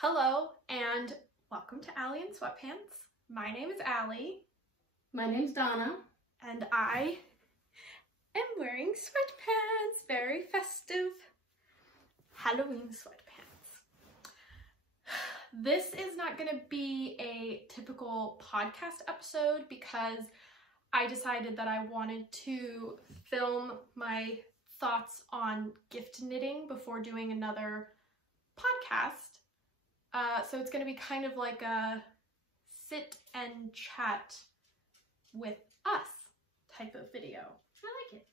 Hello and welcome to Allie in Sweatpants. My name is Allie. My name's Donna. And I am wearing sweatpants. Very festive Halloween sweatpants. This is not going to be a typical podcast episode because I decided that I wanted to film my thoughts on gift knitting before doing another podcast. So it's going to be kind of like a sit and chat with us type of video. I like it.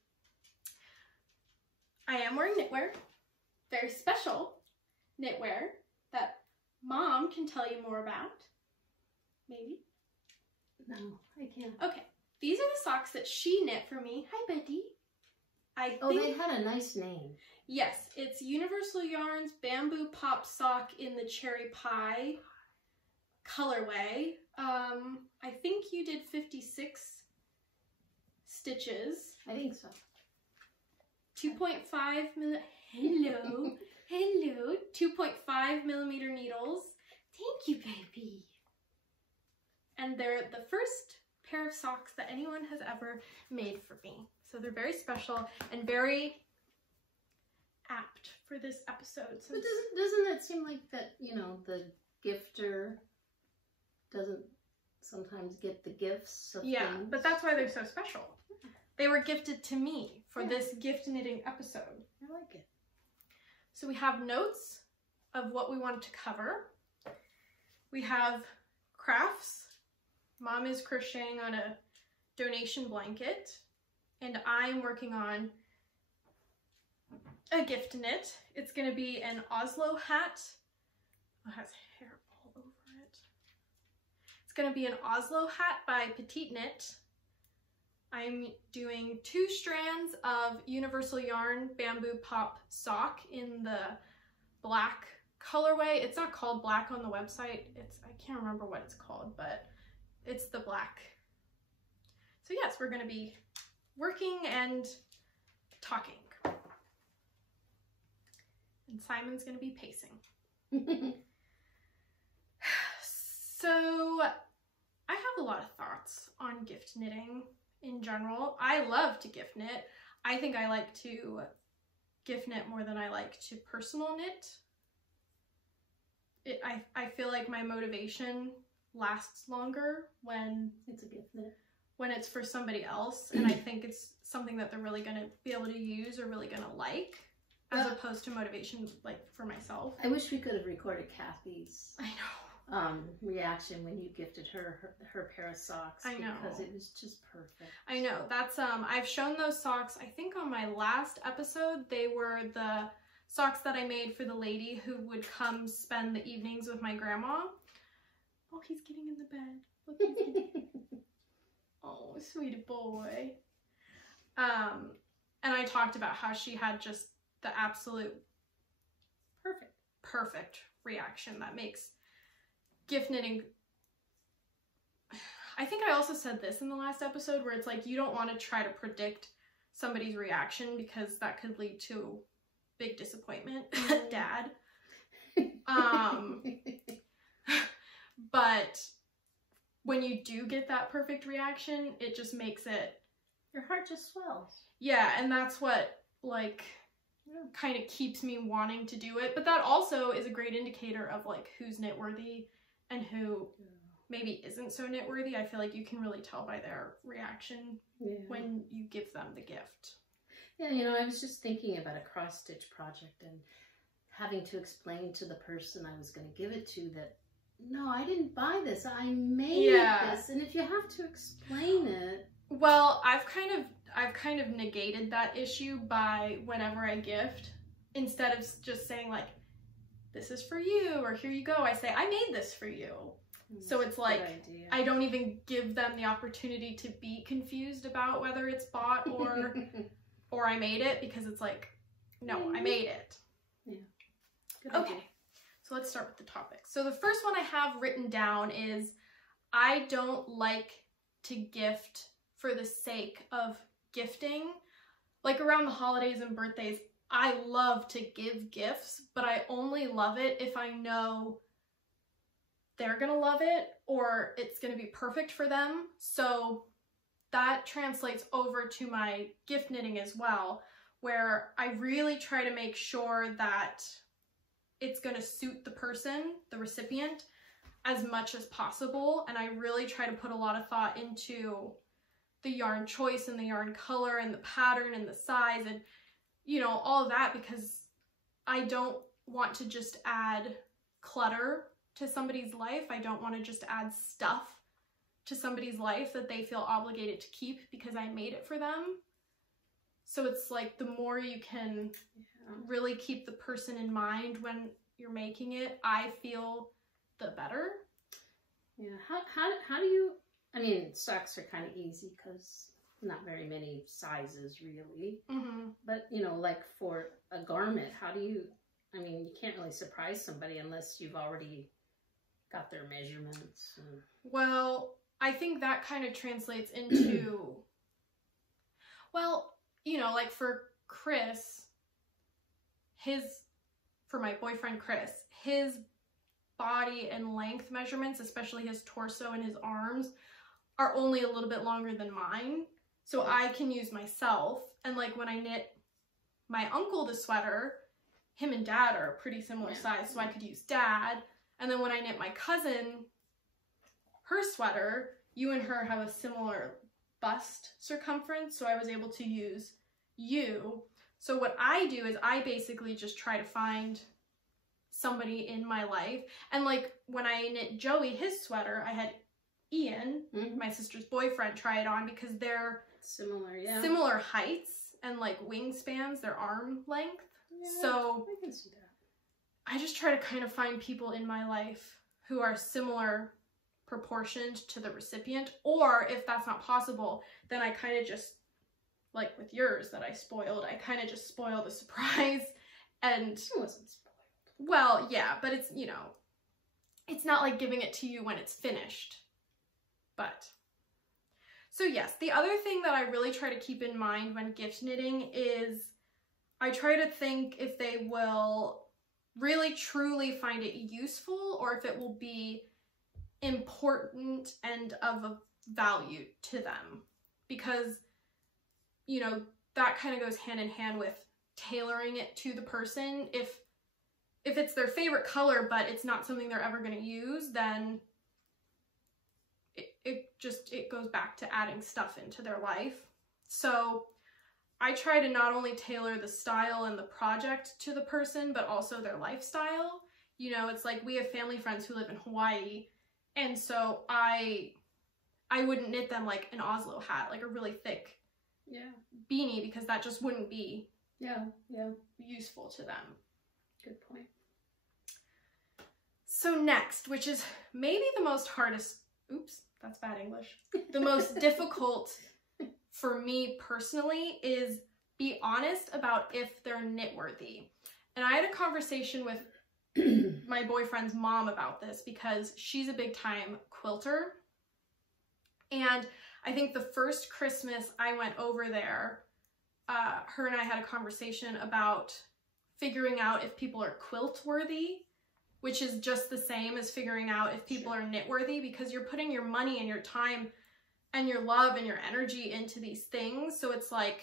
I am wearing knitwear, very special knitwear that Mom can tell you more about. Maybe? No, I can't. Okay, these are the socks that she knit for me. Hi, Betty. They had a nice name. Yes, it's Universal Yarns Bamboo Pop Sock in the Cherry Pie colorway. I think you did 56 stitches. I think so. 2.5 hello, hello, 2.5 millimeter needles. Thank you, baby. And they're the first pair of socks that anyone has ever made for me. So they're very special and very apt for this episode. But doesn't it seem like that, you know, the gifter doesn't sometimes get the gifts of things? But that's why they're so special. They were gifted to me for this gift knitting episode. I like it. So we have notes of what we wanted to cover. We have crafts. Mom is crocheting on a donation blanket, and I'm working on a gift knit. It's going to be an Oslo hat. Oh, it has hair all over it. It's going to be an Oslo hat by Petite Knit. I'm doing 2 strands of Universal Yarn Bamboo Pop Sock in the black colorway. It's not called black on the website. I can't remember what it's called, but it's the black. So yes, we're going to be working and talking. And Simon's going to be pacing. So I have a lot of thoughts on gift knitting in general. I love to gift knit. I think I like to gift knit more than I like to personal knit. I feel like my motivation lasts longer when it's a gift knit. When it's for somebody else, and I think it's something that they're really going to be able to use or really going to like, as opposed to motivation like for myself. I wish we could have recorded Kathy's reaction when you gifted her pair of socks. I know. Because it was just perfect. I know. That's I've shown those socks, I think on my last episode. They were the socks that I made for the lady who would come spend the evenings with my grandma. Oh, he's getting in the bed. Look, he's getting oh, sweet boy. And I talked about how she had just the absolute perfect reaction that makes gift knitting. I think I also said this in the last episode where it's like you don't want to try to predict somebody's reaction because that could lead to big disappointment. Dad. But when you do get that perfect reaction, it just makes it, your heart just swells. Yeah, and that's what like kind of keeps me wanting to do it. But that also is a great indicator of like who's knit worthy and who maybe isn't so knit worthy. I feel like you can really tell by their reaction when you give them the gift. Yeah, you know, I was just thinking about a cross stitch project and having to explain to the person I was going to give it to that, no, I didn't buy this. I made this. And if you have to explain it. Well, I've kind of negated that issue by whenever I gift, instead of just saying like, this is for you, or here you go, I say, I made this for you. So it's like, I don't even give them the opportunity to be confused about whether it's bought or I made it, because it's like, no, I made it. Yeah. Good okay. idea. So let's start with the topics. So the first one I have written down is, I don't like to gift for the sake of gifting. Like around the holidays and birthdays, I love to give gifts, but I only love it if I know they're gonna love it or it's gonna be perfect for them. So that translates over to my gift knitting as well, where I really try to make sure that it's gonna suit the person, the recipient, as much as possible. And I really try to put a lot of thought into the yarn choice and the yarn color and the pattern and the size and, you know, all of that, because I don't want to just add clutter to somebody's life. I don't want to just add stuff to somebody's life that they feel obligated to keep because I made it for them. So it's like the more you can really keep the person in mind when you're making it, I feel the better. Yeah. How do you, I mean, socks are kind of easy because not very many sizes really. Mm-hmm. But, you know, like for a garment, how do you, I mean, you can't really surprise somebody unless you've already got their measurements. Well, I think that kind of translates into, well, you know, like for Chris, for my boyfriend Chris, his body and length measurements, especially his torso and his arms, are only a little bit longer than mine. So I can use myself. And like when I knit my uncle the sweater, him and dad are a pretty similar size, so I could use dad. And then when I knit my cousin, her sweater, you and her have a similar bust circumference, so I was able to use you. So what I do is I basically just try to find somebody in my life. And like when I knit Joey his sweater, I had Ian, my sister's boyfriend, try it on because they're similar heights and like wingspans, their arm length. Yeah, so I can see that. I just try to kind of find people in my life who are similar proportioned to the recipient, or if that's not possible, then I kind of just, like with yours that I spoiled, I kind of just spoil the surprise. And it wasn't spoiled. Well, yeah, but it's, you know, it's not like giving it to you when it's finished. But so yes, the other thing that I really try to keep in mind when gift knitting is I try to think if they will really truly find it useful or if it will be important and of a value to them, because, you know, that kind of goes hand in hand with tailoring it to the person. If it's their favorite color but it's not something they're ever going to use, then it goes back to adding stuff into their life. So I try to not only tailor the style and the project to the person, but also their lifestyle. You know, it's like we have family friends who live in Hawaii, and so I wouldn't knit them like an Oslo hat, like a really thick beanie, because that just wouldn't be useful to them. Good point. So next, which is maybe the most hardest, oops, that's bad English, the most difficult for me personally, is be honest about if they're knit worthy. And I had a conversation with my boyfriend's mom about this because she's a big time quilter. And I think the first Christmas I went over there, her and I had a conversation about figuring out if people are quilt worthy, which is just the same as figuring out if people are knit worthy, because you're putting your money and your time and your love and your energy into these things. So it's like,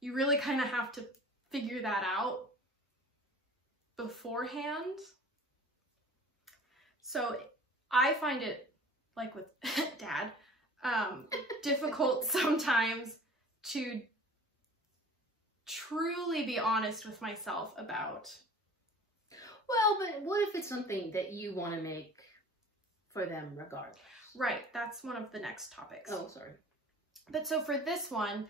you really kind of have to figure that out beforehand. So I find it, like with dad, difficult sometimes to truly be honest with myself about. Well, but what if it's something that you want to make for them regardless? Right, that's one of the next topics. Oh, sorry. But so for this one,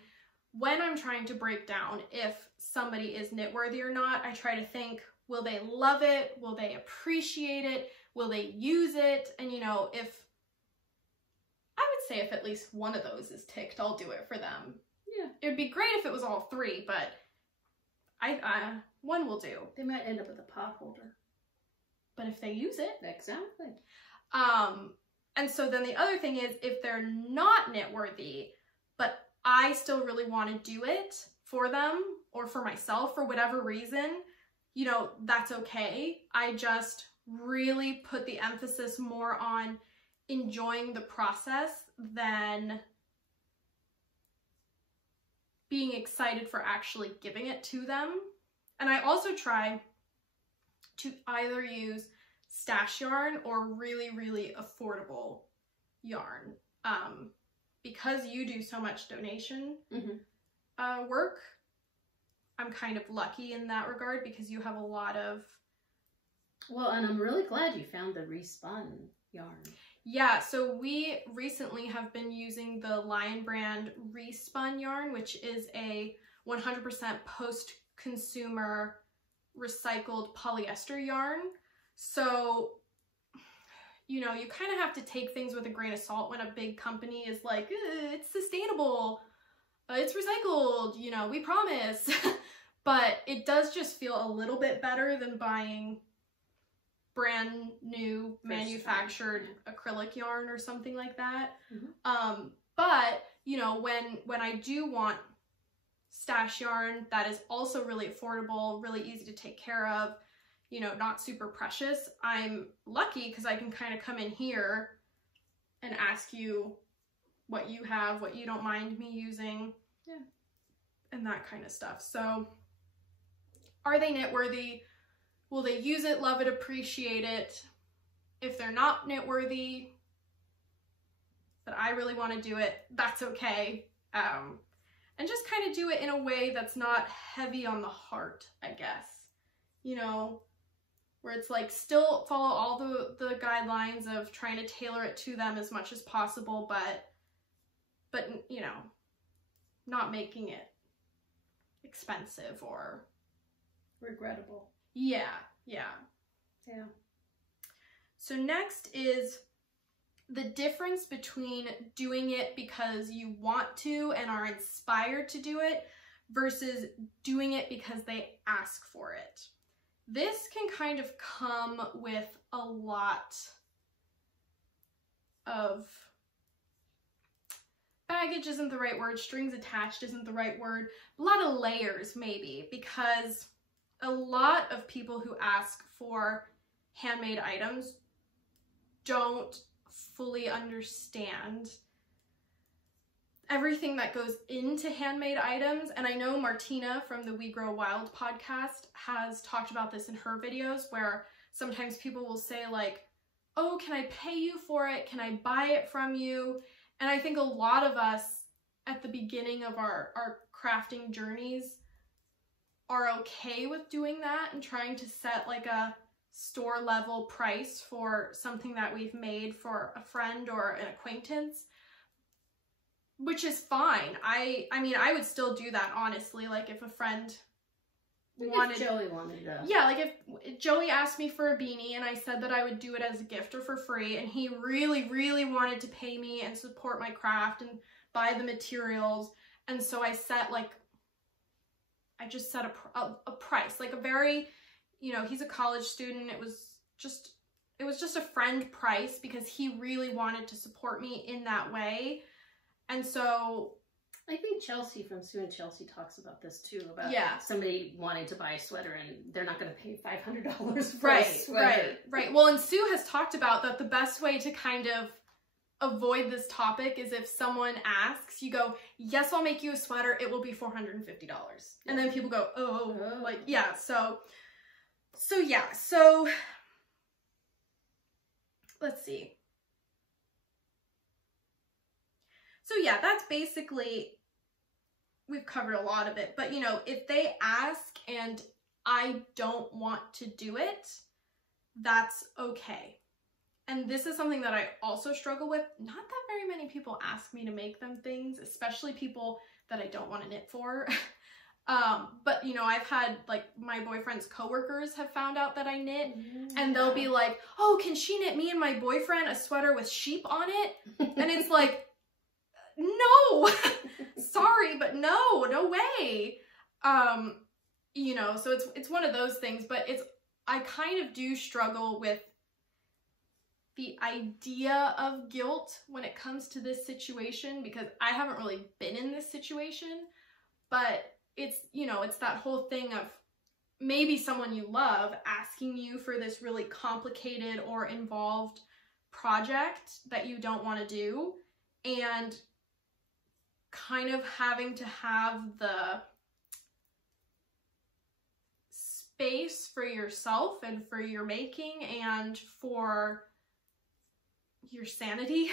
when I'm trying to break down if somebody is knit worthy or not, I try to think, will they love it? Will they appreciate it? Will they use it? And you know, if I would say if at least one of those is ticked, I'll do it for them. Yeah. It would be great if it was all three, but one will do. They might end up with a pot holder. But if they use it. Exactly. And so then the other thing is, if they're not knit worthy, but I still really want to do it for them or for myself for whatever reason, you know, that's okay. I just really put the emphasis more on enjoying the process than being excited for actually giving it to them. And I also try to either use stash yarn or really, really affordable yarn. Because you do so much donation work, I'm kind of lucky in that regard because you have a lot of... Well, and I'm really glad you found the respun yarn. Yeah, so we recently have been using the Lion brand respun yarn, which is a 100% post-consumer recycled polyester yarn. So, you know, you kind of have to take things with a grain of salt when a big company is like, it's sustainable, it's recycled, you know, we promise. But it does just feel a little bit better than buying brand new manufactured acrylic yarn or something like that. But, you know, when I do want stash yarn that is also really affordable, really easy to take care of, you know, not super precious, I'm lucky because I can kind of come in here and ask you what you have, what you don't mind me using, and that kind of stuff. So are they knit worthy? Will they use it, love it, appreciate it? If they're not knit worthy, but I really want to do it, that's okay. And just kind of do it in a way that's not heavy on the heart, I guess. You know, where it's like still follow all the guidelines of trying to tailor it to them as much as possible, but you know, not making it expensive or regrettable. Yeah. So next is the difference between doing it because you want to and are inspired to do it versus doing it because they ask for it. This can kind of come with a lot of baggage isn't the right word, strings attached isn't the right word, a lot of layers maybe, because a lot of people who ask for handmade items don't fully understand everything that goes into handmade items. And I know Martina from the We Grow Wild podcast has talked about this in her videos, where sometimes people will say like, oh, can I pay you for it? Can I buy it from you? And I think a lot of us at the beginning of our crafting journeys are okay with doing that and trying to set like a store level price for something that we've made for a friend or an acquaintance, which is fine. I mean, I would still do that, honestly. Like if a friend wanted... If Joey wanted to... Yeah, like if Joey asked me for a beanie and I said that I would do it as a gift or for free, and he really, really wanted to pay me and support my craft and buy the materials, and so I set like... I just set a price, like a very, you know, he's a college student. It was just a friend price because he really wanted to support me in that way. And so I think Chelsea from Sue and Chelsea talks about this too, about somebody wanting to buy a sweater and they're not going to pay $500 for a sweater. Right. Well, and Sue has talked about that the best way to kind of avoid this topic is if someone asks, you go, yes, I'll make you a sweater, it will be $450. And then people go, oh, like, yeah, so let's see. So yeah, that's basically, we've covered a lot of it, but you know, if they ask and I don't want to do it, that's okay. And this is something that I also struggle with. Not that very many people ask me to make them things, especially people that I don't want to knit for. But you know, I've had like my boyfriend's coworkers have found out that I knit, and they'll be like, oh, can she knit me and my boyfriend a sweater with sheep on it? And it's like, no, sorry, but no way. You know, so it's one of those things, but I kind of do struggle with the idea of guilt when it comes to this situation, because I haven't really been in this situation, but it's, you know, it's that whole thing of maybe someone you love asking you for this really complicated or involved project that you don't want to do, and kind of having to have the space for yourself and for your making and for your sanity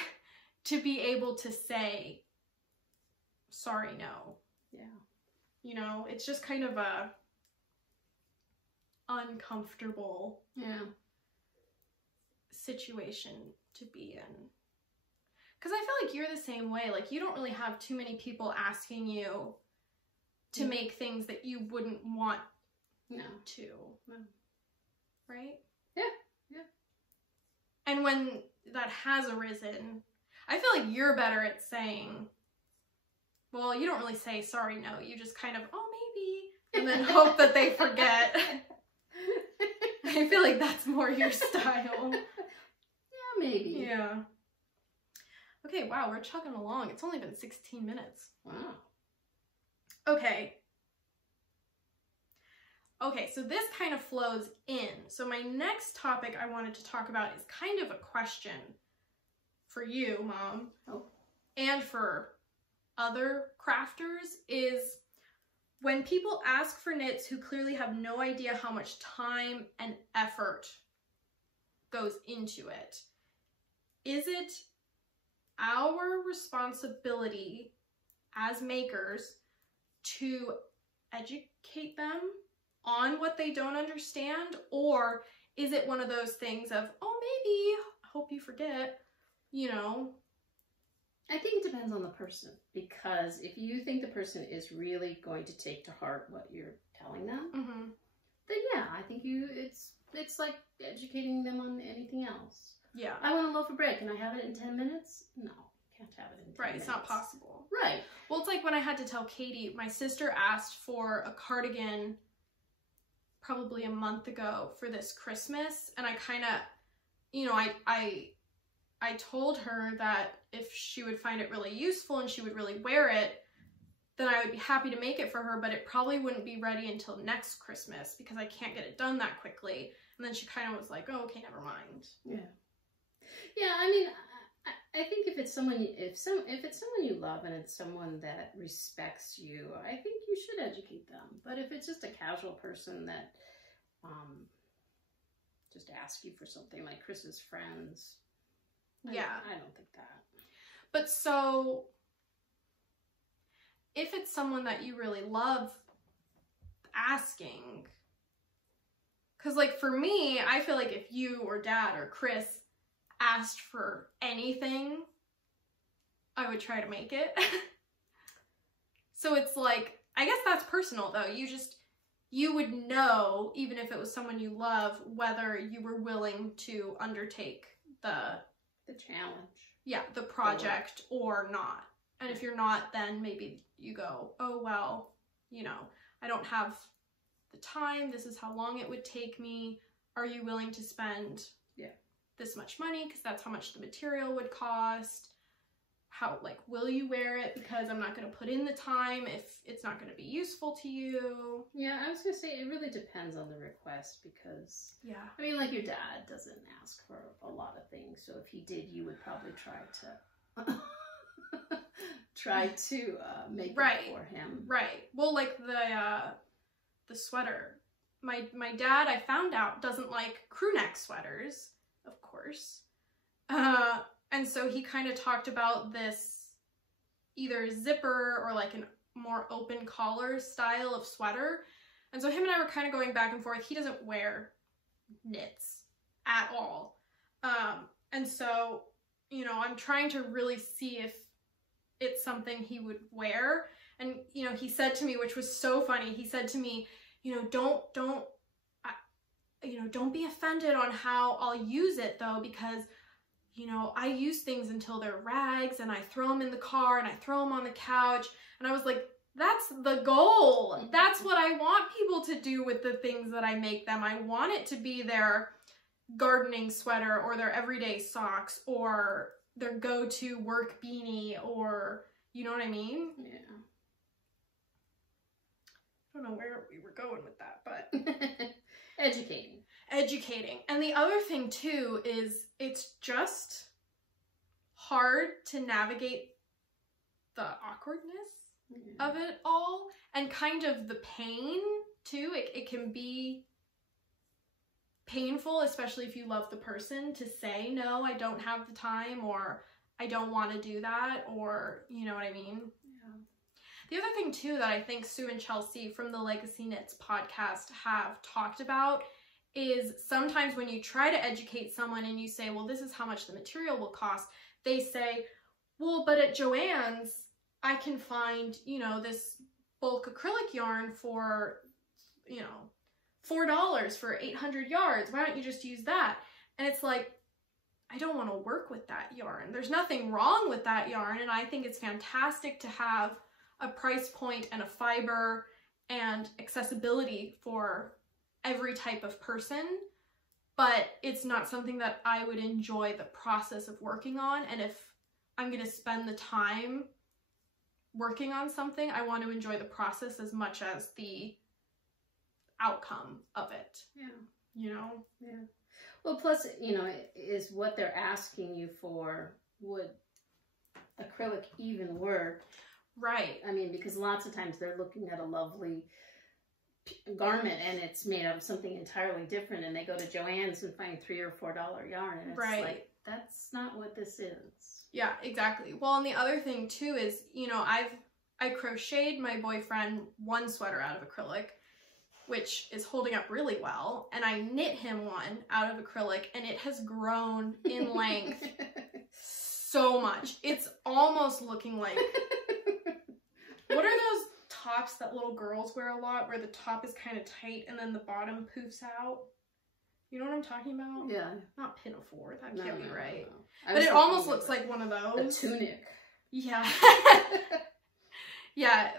to be able to say, sorry, no. Yeah. You know, it's just kind of a uncomfortable situation to be in. Because I feel like you're the same way. Like, you don't really have too many people asking you to make things that you wouldn't want to. No. Right? Yeah. Yeah. And when that has arisen, I feel like you're better at saying, well, you don't really say sorry, no. You just kind of, oh, maybe, and then hope that they forget. I feel like that's more your style. Yeah, maybe. Yeah. Okay, wow, we're chugging along. It's only been 16 minutes. Wow. Okay. Okay, so this kind of flows in. So my next topic I wanted to talk about is kind of a question for you, Mom, and for other crafters, is when people ask for knits who clearly have no idea how much time and effort goes into it, is it our responsibility as makers to educate them on what they don't understand? Or is it one of those things of, oh, maybe, I hope you forget, you know? I think it depends on the person, because if you think the person is really going to take to heart what you're telling them, then yeah, I think it's like educating them on anything else. Yeah. I want a loaf of bread. Can I have it in 10 minutes? No, can't have it in 10 minutes. Right, it's not possible. Right. Well, it's like when I had to tell Katie, my sister asked for a cardigan probably a month ago for this Christmas, and I kind of, you know, I told her that if she would find it really useful and she would really wear it, then I would be happy to make it for her, but it probably wouldn't be ready until next Christmas because I can't get it done that quickly. And then she kind of was like, oh, okay, never mind. Yeah. Yeah, I mean, I think if it's someone you love and it's someone that respects you, I think you should educate them. But if it's just a casual person that just asks you for something like Chris's friends, I don't think that. But so, if it's someone that you really love asking, because like for me, I feel like if you or Dad or Chris asked for anything, I would try to make it. So it's like, I guess that's personal though. You would know, even if it was someone you love, whether you were willing to undertake the challenge. Yeah, the project or not. And if you're not, then maybe you go, oh, well, you know, I don't have the time. This is how long it would take me. Are you willing to spend this much money? Because that's how much the material would cost. How, like, will you wear it? Because I'm not going to put in the time if it's not going to be useful to you. Yeah, I was going to say it really depends on the request, because, I mean, like your dad doesn't ask for a lot of things. So if he did, you would probably try to make it for him. Right. Well, like the sweater. My dad, I found out, doesn't like crew neck sweaters, of course. And so he kind of talked about this either zipper or like a more open collar style of sweater. And so him and I were kind of going back and forth. He doesn't wear knits at all. And so, you know, I'm trying to really see if it's something he would wear. And, you know, he said to me, which was so funny, he said to me, you know, don't be offended on how I'll use it though, because you know, I use things until they're rags and I throw them in the car and I throw them on the couch. And I was like, that's the goal. That's what I want people to do with the things that I make them. I want it to be their gardening sweater or their everyday socks or their go-to work beanie, or, you know what I mean? Yeah. I don't know where we were going with that, but Educating. And the other thing too is it's just hard to navigate the awkwardness of it all and kind of the pain too. It can be painful, especially if you love the person, to say, no, I don't have the time, or I don't want to do that, or you know what I mean? Yeah. The other thing too that I think Sue and Chelsea from the Legacy Knits podcast have talked about is sometimes when you try to educate someone and you say, well, this is how much the material will cost, they say, well, but at Joann's, I can find, you know, this bulk acrylic yarn for, you know, $4 for 800 yards. Why don't you just use that? And it's like, I don't want to work with that yarn. There's nothing wrong with that yarn, and I think it's fantastic to have a price point and a fiber and accessibility for every type of person, but it's not something that I would enjoy the process of working on. And if I'm going to spend the time working on something, I want to enjoy the process as much as the outcome of it. Yeah. You know? Yeah. Well, plus, you know, is what they're asking you for, would acrylic even work? Right. I mean, because lots of times they're looking at a lovely garment and it's made out of something entirely different, and they go to Joann's and find $3 or $4 yarn, and it's like, that's not what this is. Yeah, exactly. Well, and the other thing too is, you know, I crocheted my boyfriend one sweater out of acrylic, which is holding up really well, and I knit him one out of acrylic, and it has grown in length so much. It's almost looking like, what are those tops that little girls wear a lot, where the top is kind of tight and then the bottom poofs out? You know what I'm talking about? Yeah. Not pinafore, that can't be right. No. But it almost looks like one of those. A tunic. Yeah. Yeah.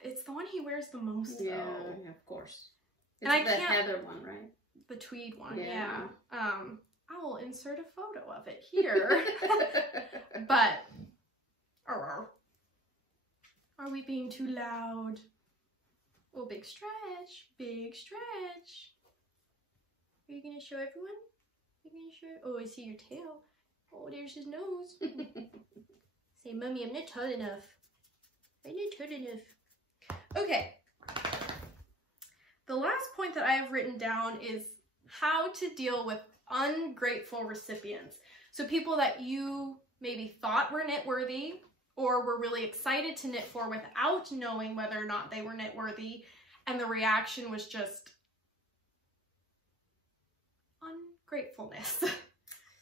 It's the one he wears the most, though. Yeah, of course. It's and the heather one, right? The tweed one, yeah. I will insert a photo of it here. But, are we being too loud? Oh, big stretch. Big stretch. Are you going to show everyone? Are you going to show? Oh, I see your tail. Oh, there's his nose. Say, Mommy, I'm not tall enough. I'm not tall enough. Okay. The last point that I have written down is how to deal with ungrateful recipients. So people that you maybe thought were knit worthy or were really excited to knit for without knowing whether or not they were knit worthy, and the reaction was just ungratefulness.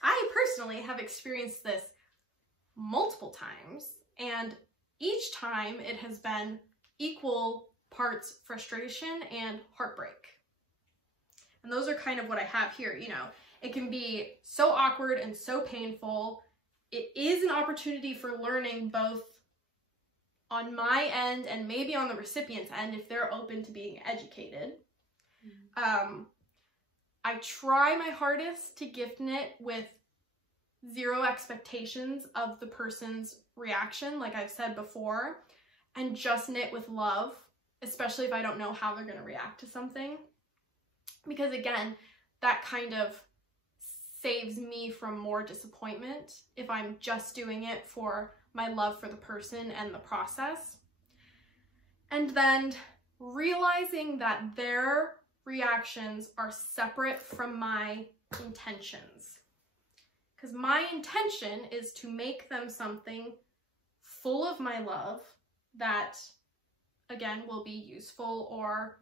I personally have experienced this multiple times, and each time it has been equal parts frustration and heartbreak. And those are kind of what I have here. You know, it can be so awkward and so painful. It is an opportunity for learning, both on my end and maybe on the recipient's end if they're open to being educated. I try my hardest to gift knit with zero expectations of the person's reaction, like I've said before, and just knit with love, especially if I don't know how they're going to react to something. Because again, that kind of saves me from more disappointment if I'm just doing it for my love for the person and the process. And then realizing that their reactions are separate from my intentions. Because my intention is to make them something full of my love that, again, will be useful or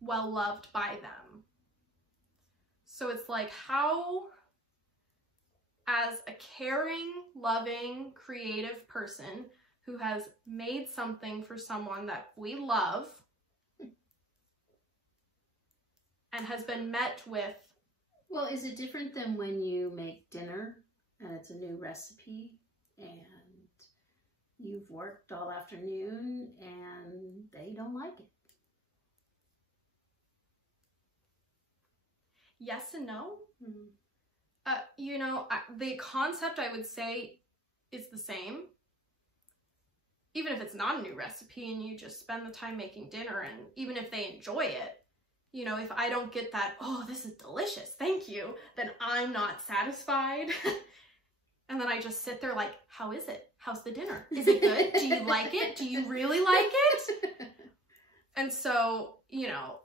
well loved by them. So it's like, how, as a caring, loving, creative person who has made something for someone that we love and has been met with... Well, is it different than when you make dinner and it's a new recipe and you've worked all afternoon and they don't like it? Yes and no. Mm-hmm. You know, the concept, I would say, is the same. Even if it's not a new recipe and you just spend the time making dinner, and even if they enjoy it, you know, if I don't get that, oh, this is delicious, thank you, then I'm not satisfied. And then I just sit there like, how is it? How's the dinner? Is it good? Do you like it? Do you really like it? And so, you know,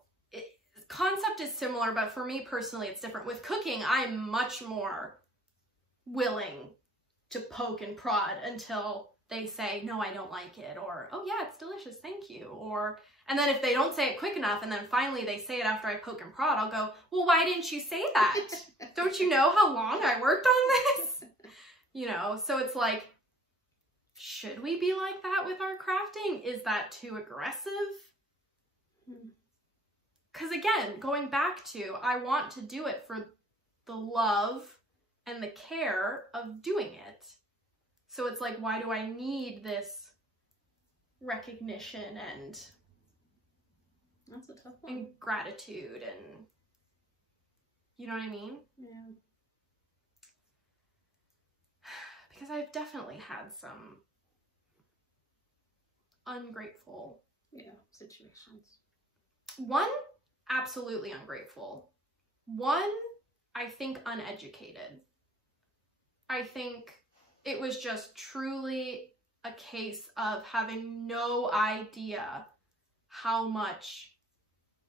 concept is similar, but for me personally, it's different. With cooking, I'm much more willing to poke and prod until they say, no, I don't like it, or, oh yeah, it's delicious, thank you. Or, and then if they don't say it quick enough, and then finally they say it after I poke and prod, I'll go, well, why didn't you say that? Don't you know how long I worked on this? You know, so it's like, should we be like that with our crafting? Is that too aggressive? Because again, going back to, I want to do it for the love and the care of doing it. So it's like, why do I need this recognition and that's a tough one. And gratitude and, you know what I mean? Yeah. Because I've definitely had some ungrateful situations. One, absolutely ungrateful. One, I think uneducated. I think it was just truly a case of having no idea how much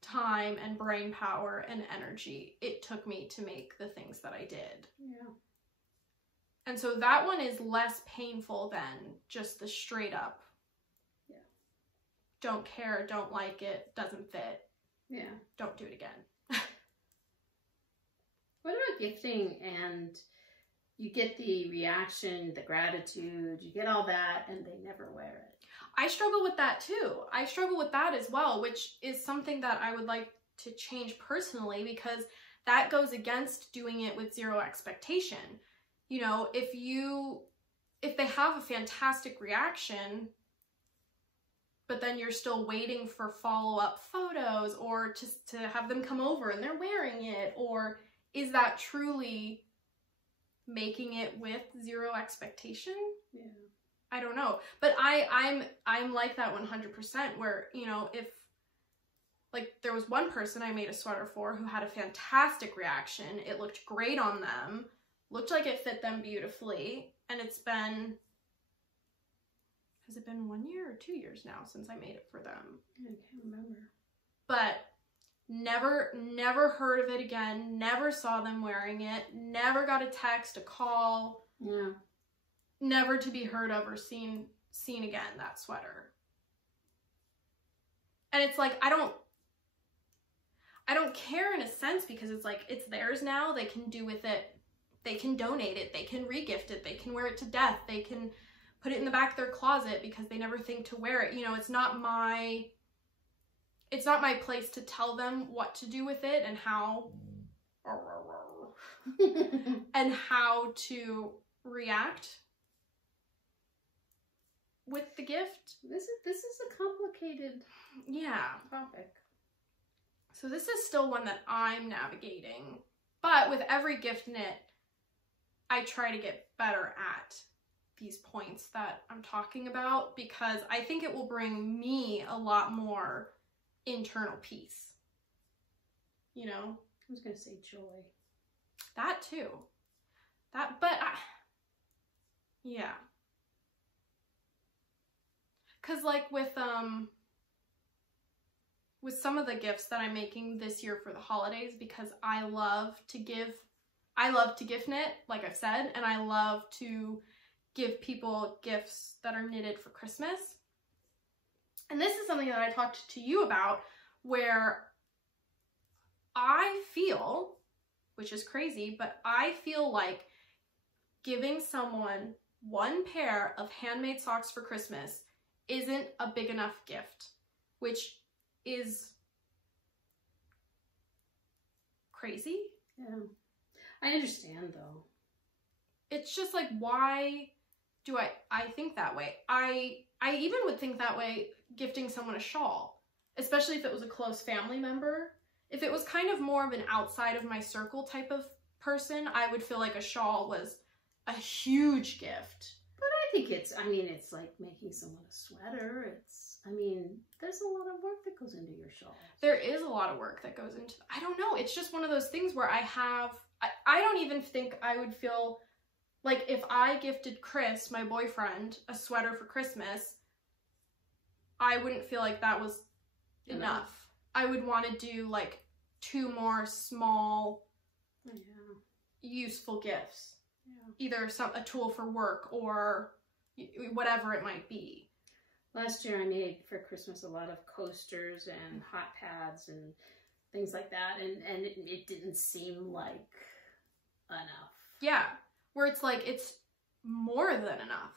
time and brain power and energy it took me to make the things that I did. Yeah. And so that one is less painful than just the straight up, don't care, don't like it, doesn't fit. Yeah. Don't do it again. What about gifting and you get the reaction, the gratitude, you get all that and they never wear it? I struggle with that too. I struggle with that as well, which is something that I would like to change personally, because that goes against doing it with zero expectation. You know, if they have a fantastic reaction, but then you're still waiting for follow-up photos or to have them come over and they're wearing it, or is that truly making it with zero expectation? Yeah. I don't know. But I'm like that 100%, where, you know, if like there was one person I made a sweater for who had a fantastic reaction, it looked great on them, looked like it fit them beautifully, and it's been, has it been 1 year or 2 years now since I made it for them? I can't remember. But never heard of it again, never saw them wearing it, never got a text, a call. Yeah. Never to be heard of or seen again, that sweater. And it's like, I don't care in a sense, because it's like, it's theirs now, they can do with it, they can donate it, they can re-gift it, they can wear it to death, they can put it in the back of their closet because they never think to wear it. You know, it's not my place to tell them what to do with it and how and how to react with the gift. This is a complicated topic. So this is still one that I'm navigating, but with every gift knit, I try to get better at these points that I'm talking about, because I think it will bring me a lot more internal peace. You know? I was gonna say joy. That too. Yeah. Cause like with some of the gifts that I'm making this year for the holidays, because I love to gift knit, like I've said, and I love to give people gifts that are knitted for Christmas. And this is something that I talked to you about, where I feel, which is crazy, but I feel like giving someone one pair of handmade socks for Christmas isn't a big enough gift, which is crazy. Yeah. I understand though. It's just like, why do I think that way? I even would think that way gifting someone a shawl, especially if it was a close family member. If it was kind of more of an outside of my circle type of person, I would feel like a shawl was a huge gift. But I think it's like making someone a sweater. I mean, there's a lot of work that goes into your shawls. There is a lot of work that goes into, I don't know. It's just one of those things where I don't even think I would feel like if I gifted Chris, my boyfriend, a sweater for Christmas, I wouldn't feel like that was enough. I would want to do like 2 more small, useful gifts. Yeah. Either a tool for work or whatever it might be. Last year I made for Christmas a lot of coasters and hot pads and things like that, and it didn't seem like enough. Yeah, where it's like it's more than enough.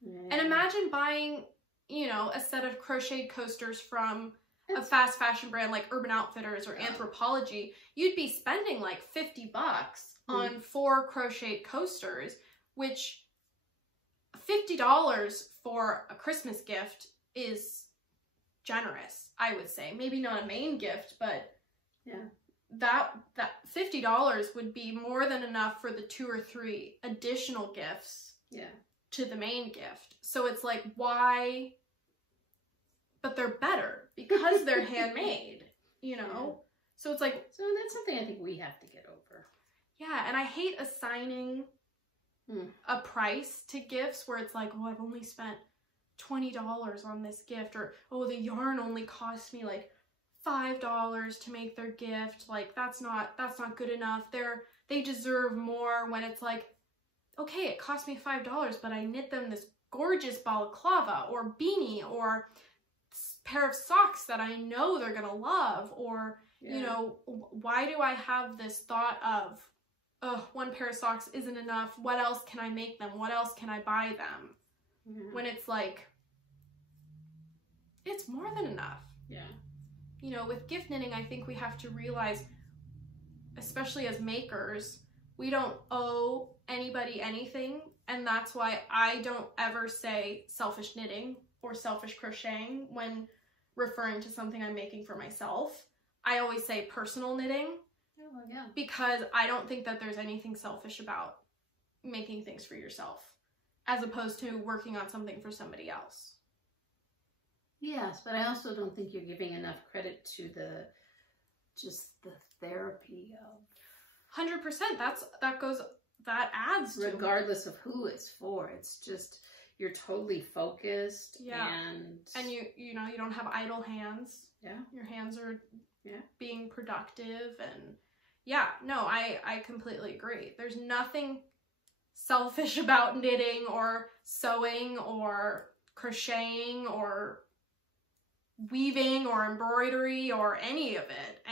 Yeah. And imagine buying, you know, a set of crocheted coasters from a fast fashion brand like Urban Outfitters or Anthropologie. You'd be spending like $50 on 4 crocheted coasters, which $50 for a Christmas gift is generous, I would say. Maybe not a main gift, but that $50 would be more than enough for the 2 or 3 additional gifts to the main gift. So it's like, why? But they're better because they're handmade, you know? Yeah. So it's like... So that's something I think we have to get over. Yeah, and I hate assigning a price to gifts where it's like, oh, I've only spent $20 on this gift, or oh, the yarn only cost me like $5 to make their gift. Like that's not good enough. They deserve more. When it's like, okay, it cost me $5, but I knit them this gorgeous balaclava or beanie or pair of socks that I know they're gonna love, or you know, why do I have this thought of, oh, 1 pair of socks isn't enough, what else can I make them, what else can I buy them? When it's like, it's more than enough. You know, with gift knitting, I think we have to realize, especially as makers, we don't owe anybody anything, and that's why I don't ever say selfish knitting or selfish crocheting when referring to something I'm making for myself. I always say personal knitting. Oh, yeah. Because I don't think that there's anything selfish about making things for yourself as opposed to working on something for somebody else. Yes, but I also don't think you're giving enough credit to the therapy of 100%. That adds to, regardless of who it's for. It's just you're totally focused, and you know, you don't have idle hands. Yeah, your hands are being productive, and I completely agree. There's nothing selfish about knitting or sewing or crocheting or weaving or embroidery or any of it.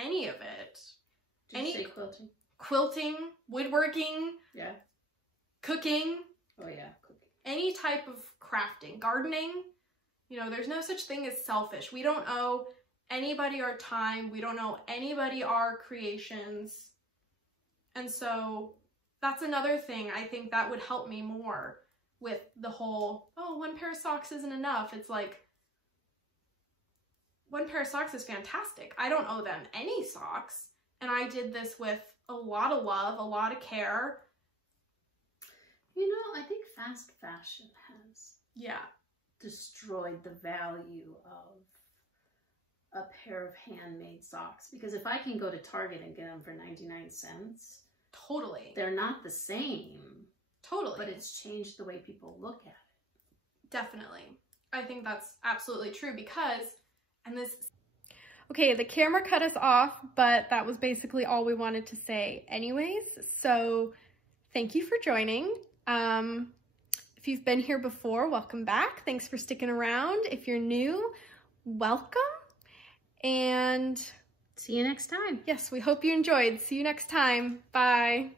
Did you say quilting? Quilting, woodworking, cooking. Oh yeah, cooking. Any type of crafting, gardening. You know, there's no such thing as selfish. We don't owe anybody our time. We don't owe anybody our creations. And so that's another thing I think that would help me more with the whole, oh, 1 pair of socks isn't enough. It's like, 1 pair of socks is fantastic. I don't owe them any socks. And I did this with a lot of love, a lot of care. You know, I think fast fashion has destroyed the value of a pair of handmade socks. Because if I can go to Target and get them for 99 cents, totally, they're not the same. Totally. But it's changed the way people look at it. Definitely. I think that's absolutely true because, and this... Okay, the camera cut us off, but that was basically all we wanted to say anyways. So thank you for joining. If you've been here before, welcome back. Thanks for sticking around. If you're new, welcome. And see you next time. Yes, we hope you enjoyed. See you next time. Bye.